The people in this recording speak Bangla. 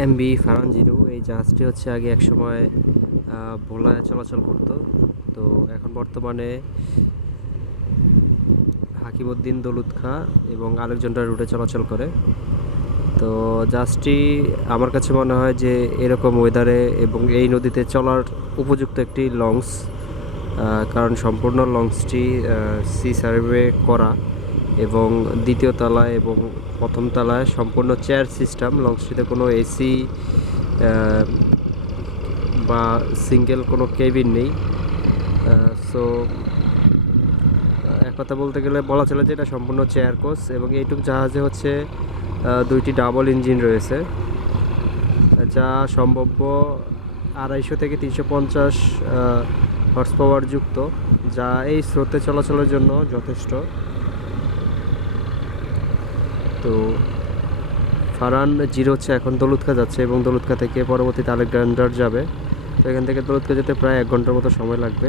এমবি ফারান জিরো, এই জাহাজটি হচ্ছে আগে এক সময় ভোলায় চলাচল করত। তো এখন বর্তমানে হাকিমউদ্দিন দৌলত খা এবং আলেকজান্ডার রুটে চলাচল করে। তো জাহাজটি আমার কাছে মনে হয় যে এরকম ওয়েদারে এবং এই নদীতে চলার উপযুক্ত একটি লঞ্চ কারণ সম্পূর্ণ লঞ্চটি সি সার্ভে করা। এবং দ্বিতীয় তলায় এবং প্রথম তলায় সম্পূর্ণ চেয়ার সিস্টেম, লঞ্চটিতে কোনো এসি বা সিঙ্গেল কোনো কেবিন নেই। সো এক কথা বলতে গেলে বলা চলে যে এটা সম্পূর্ণ চেয়ার কোচ এবং এইটুক জাহাজে হচ্ছে দুইটি ডাবল ইঞ্জিন রয়েছে। যা সম্ভাব্য আড়াইশো থেকে তিনশো পঞ্চাশ হর্স পাওয়ার যুক্ত, যা এই স্রোতে চলাচলের জন্য যথেষ্ট। তো ফারান জিরো হচ্ছে এখন দৌলতখা যাচ্ছে এবং দৌলতখা থেকে পরবর্তীতে আলেকজান্ডার যাবে। তো এখান থেকে দৌলতখা যেতে প্রায় এক ঘণ্টার মতো সময় লাগবে।